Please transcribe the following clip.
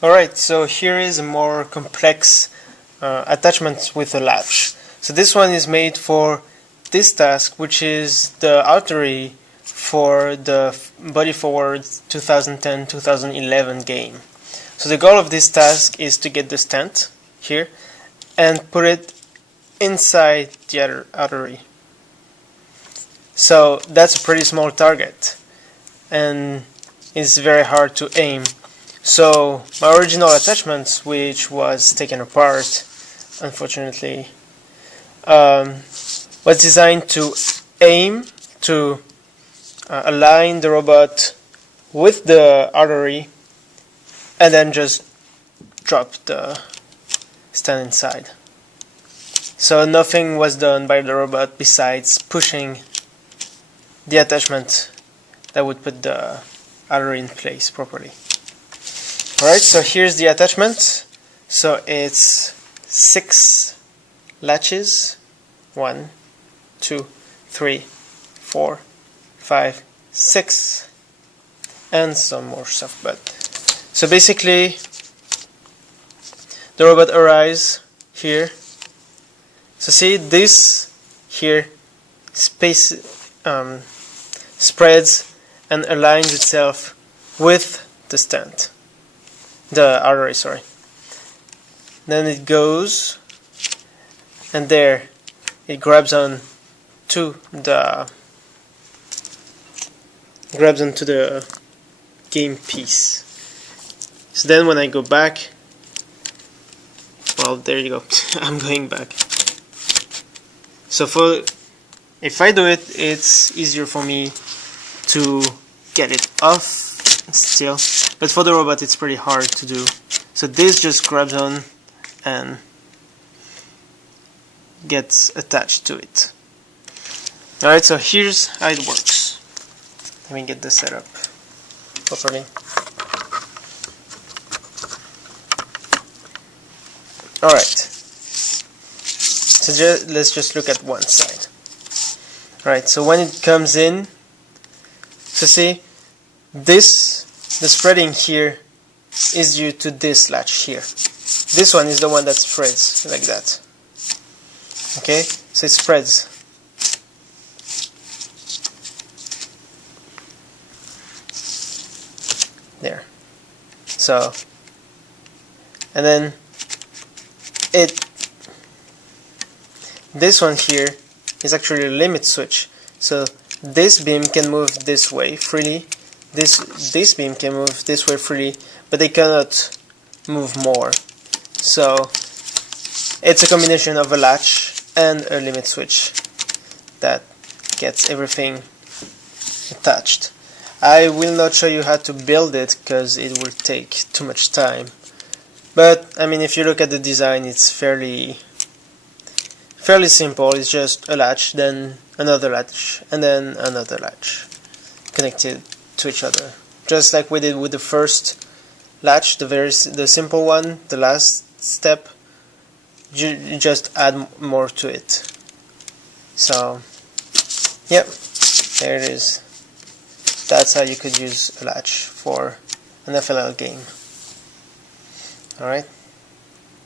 Alright, so here is a more complex attachment with a latch. So this one is made for this task, which is the artery for the Body Forward 2010-2011 game. So the goal of this task is to get the stent here and put it inside the artery. So that's a pretty small target and it's very hard to aim. So my original attachment, which was taken apart unfortunately, was designed to aim, to align the robot with the artery and then just drop the stand inside. So nothing was done by the robot besides pushing the attachment that would put the artery in place properly. Alright, so here's the attachment. So it's 6 latches. 1, 2, 3, 4, 5, 6, and some more stuff. But so basically the robot arrives here. So see, this here space spreads and aligns itself with the stent, the artery, sorry. Then it goes, and there it grabs on to the onto the game piece. So then when I go back, well, there you go. I'm going back. So if I do it, it's easier for me to get it off still, but for the robot it's pretty hard to do. So this just grabs on and gets attached to it. Alright, so here's how it works. Let me get this set up properly. Alright, so let's just look at one side. Alright, so when it comes in, so see, the spreading here is due to this latch here. This one is the one that spreads like that. Okay, so it spreads. There. So, and then this one here is actually a limit switch. So this beam can move this way freely. This beam can move this way freely, but they cannot move more. So it's a combination of a latch and a limit switch that gets everything attached. I will not show you how to build it because it will take too much time. But I mean, if you look at the design, it's fairly simple. It's just a latch, then another latch, and then another latch connected to each other, just like we did with the first latch, the simple one, the last step. You just add more to it. So, yep, there it is. That's how you could use a latch for an FLL game. Alright.